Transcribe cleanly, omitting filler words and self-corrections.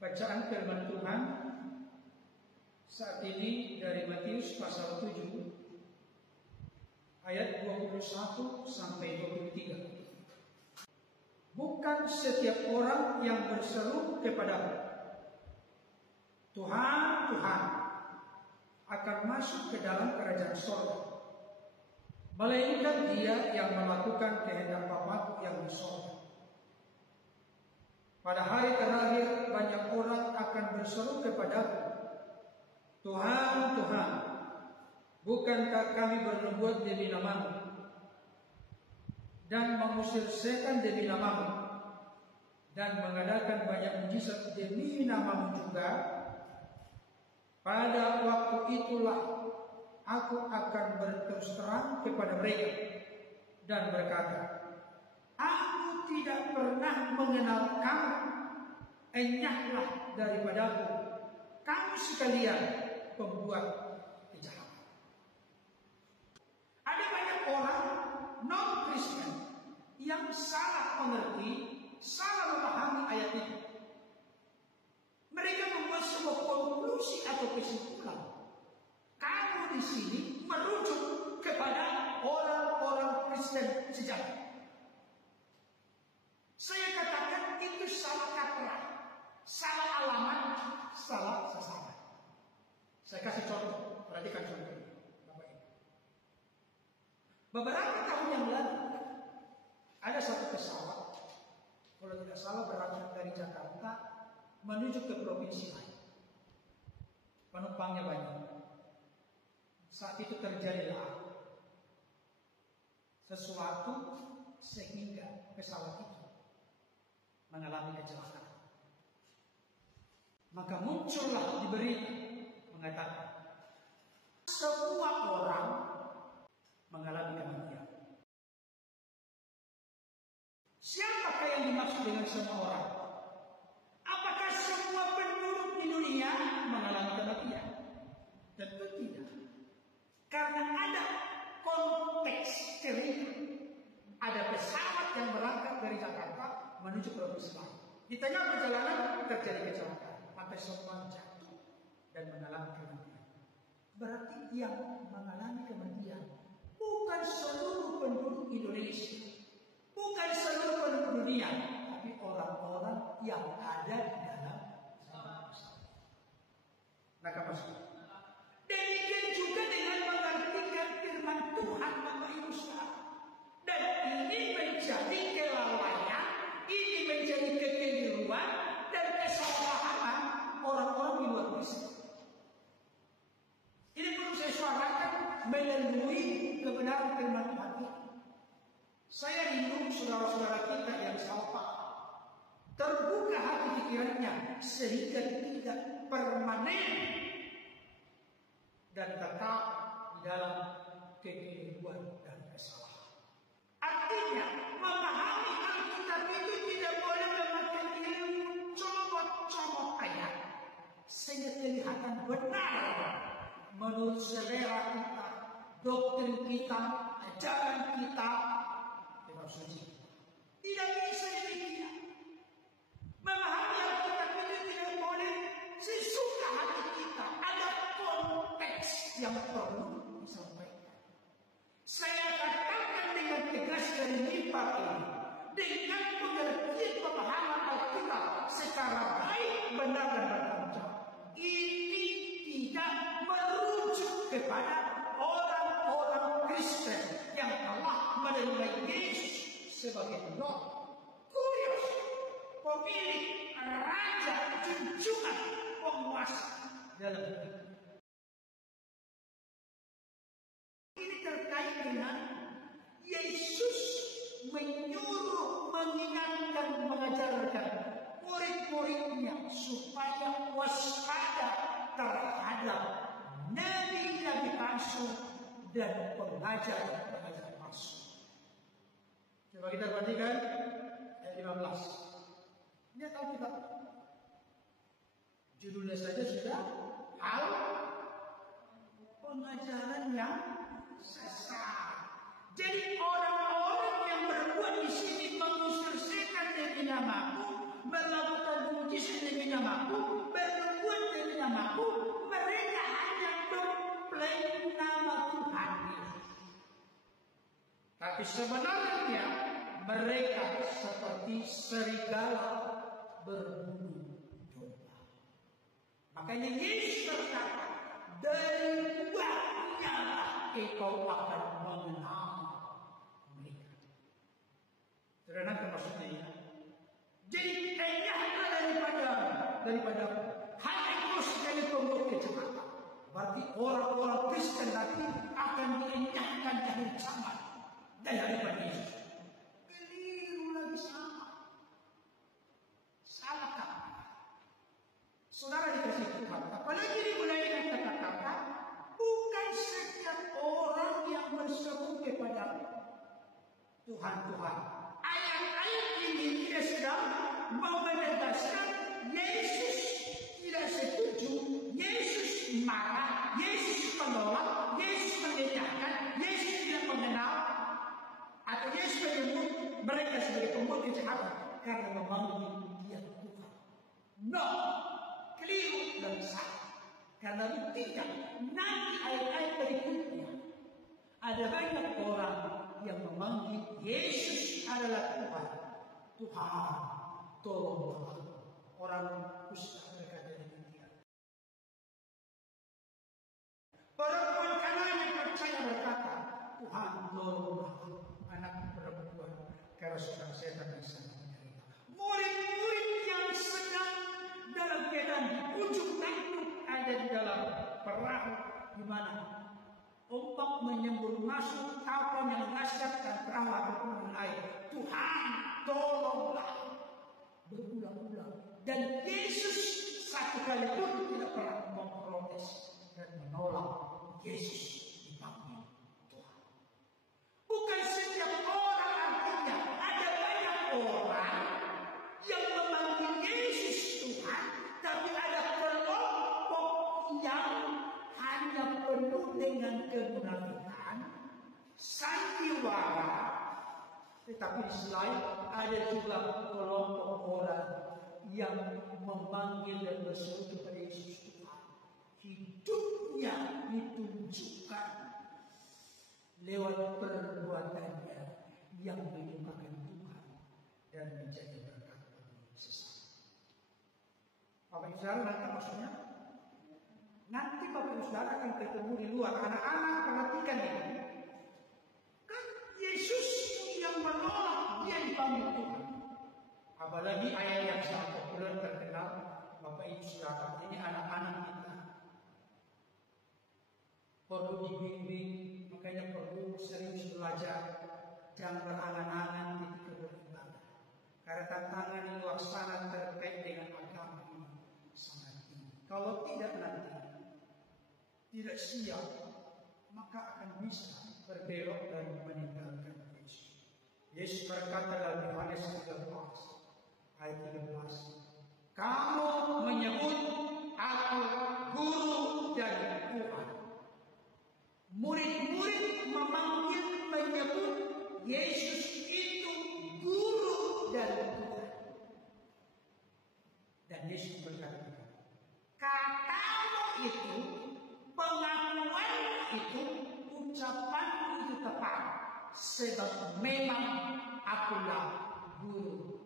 Bacaan firman Tuhan saat ini dari Matius pasal 7 ayat 21 sampai 23. Bukan setiap orang yang berseru kepadamu, Tuhan, Tuhan, akan masuk ke dalam kerajaan surga, melainkan dia yang melakukan kehendak Bapa yang di surga. Pada hari terakhir banyak orang akan berseru kepadaku, Tuhan, Tuhan, bukankah kami bernubuat demi namamu dan mengusir setan demi namamu dan mengadakan banyak mujizat demi namamu juga? Pada waktu itulah aku akan berterus terang kepada mereka dan berkata, aku tidak pernah mengenal kamu, enyahlah daripadaku, kamu sekalian pembuat kejahatan. Ada banyak orang non-Kristen yang salah mengerti, salah memahami ayat ini. Mereka membuat sebuah konklusi atau kesimpulan. Kamu di sini merujuk kepada orang-orang Kristen sejati. Saya katakan itu salah kaprah, salah alamat, salah sasaran. Saya kasih contoh, perhatikan contoh ini, Bapak Ibu. Beberapa tahun yang lalu ada satu pesawat, kalau tidak salah berangkat dari Jakarta menuju ke provinsi lain. Penumpangnya banyak. Saat itu terjadilah sesuatu sehingga pesawat itu mengalami kecelakaan. Maka muncullah di berita mengatakan semua orang mengalami kematian. Siapakah yang dimaksud dengan semua orang? Apakah semua penduduk di dunia mengalami kematian? Tentu tidak. Karena ada konteks cerita. Ada pesawat yang berangkat dari Jakarta menuju provinsi lain. Di tengah perjalanan terjadi kecelakaan, sampai semua jatuh dan mengalami kematian. Berarti yang mengalami kematian bukan seluruh penduduk Indonesia, bukan seluruh penduduk dunia, tapi orang-orang yang ada di dalam pesawat. Maka maksudnya demikian juga dengan mengartikan firman Tuhan, Bapak Ibu Saudara. Dan ini menjadi kelalaian, ini menjadi kekeliruan dan kesalahan orang-orang di luar Kristen. Ini perlu saya suarakan melalui kebenaran firman Tuhan ini. Saya rindu saudara-saudara kita yang salah terbuka hati pikirannya sehingga tidak permanen dan tetap di dalam kekeliruan dan kesalahan. Artinya, memahami Alkitab itu tidak boleh memakai ilmu comot-comot ayat sehingga kelihatan benar menurut selera kita, doktrin kita, ajaran kita, kitab suci. Tidak bisa demikian. Memahami Alkitab itu tidak boleh sesuka hati kita. Ada konteks yang perlu disampaikan. Saya katakan dengan tegas dari mimbar ini, dengan pengertian pemahaman Alkitab secara baik, benar dan bertanggung jawab. Ini tidak merujuk kepada orang-orang Kristen yang telah menerima Yesus sebagai Lord, Kurios, pemilik, raja, junjungan, penguasa dalam hidup. Ini terkait dengan Yesus menyuruh, mengingatkan, mengajarkan murid-muridnya supaya waspada terhadap nabi-nabi palsu dan pengajar-pengajar palsu. Coba kita perhatikan ayat 15. Lihat Alkitab. Judulnya saja sudah hal pengajaran yang sesat. Jadi orang-orang yang berbuat di sini mengusir setan demi namaku, melakukan bermujizat dengan namaku, bernubuat dengan namaku, mereka hanya mengklaim nama Tuhan. Tapi sebenarnya mereka seperti serigala berbulu domba. Makanya Yesus berkata, dari buahnya engkau akan mengenal mereka. Terdengar maksudnya ya? Jadi enyahnya daripada hal egois dari pembuat kejahatan. Berarti orang-orang Kristen nanti akan dienyahkan dari zaman dan daripada Yesus. Keliru lagi sama. Salah kata. Saudara dikasih Tuhan, apalagi dimulai dengan kata-kata, bukan setiap orang yang berseru kepada Tuhan. Ayat-ayat ini tidak sedang menegaskan Yesus tidak setuju, Yesus marah, Yesus menolak, Yesus mengenyahkan, Yesus tidak mengenal, atau Yesus menyebut mereka sebagai pembuat kejahatan karena memanggil dia Tuhan. No, keliru dan salah. Karena buktikan nanti ayat-ayat berikutnya ada banyak orang yang memanggil Yesus adalah Tuhan. Tuhan, tolonglah. Orang Ustaz berkata demikian. Perempuan Kanaan percaya berkata, Tuhan tolonglah anak perempuan karena saudara saya tak bisa menerima. Murid-murid yang sedang dalam keadaan di ujung tanduk ada di dalam perahu di mana ombak menyembur masuk kapal yang dahsyat dan perahu berpenuh air. Tuhan tolonglah, berulang-ulang. Dan Yesus satu kali pun tidak pernah memprotes dan menolak Yesus dipanggil Tuhan. Bukan setiap orang, artinya ada banyak orang yang memanggil Yesus Tuhan, tapi ada kelompok yang hanya penuh dengan kemunafikan, sandiwara. Tetapi selain ada juga kelompok orang yang memanggil dan berseru kepada Yesus Tuhan. Hidupnya ditunjukkan lewat perbuatannya yang menyukakan Tuhan dan menjadi berkat bagi sesama. Bapak Ibu Saudara, nanti maksudnya nanti Bapak Ibu Saudara akan ketemu di luar. Anak-anak perhatikan ini. Kan Yesus yang menolak, dia dipanggil Tuhan. Apalagi ayat yang sangat populer terkenal, Bapak Ibu Saudara, ini anak-anak kita perlu dibimbing, makanya perlu serius belajar, jangan berangan-angan ketika beribadah. Karena tantangan di luar sana terkait dengan agama ini sangat tinggi. Kalau tidak nanti tidak siap, maka akan bisa berbelok dan meninggalkan Yesus. Yesus berkata dalam Yohanes 13 ayat 13, kamu menyebut aku guru dan Tuhan. Murid-murid menyebut Yesus itu guru dan Tuhan. Dan Yesus berkata, katamu itu, pengakuan itu, ucapan itu tepat, sebab memang akulah guru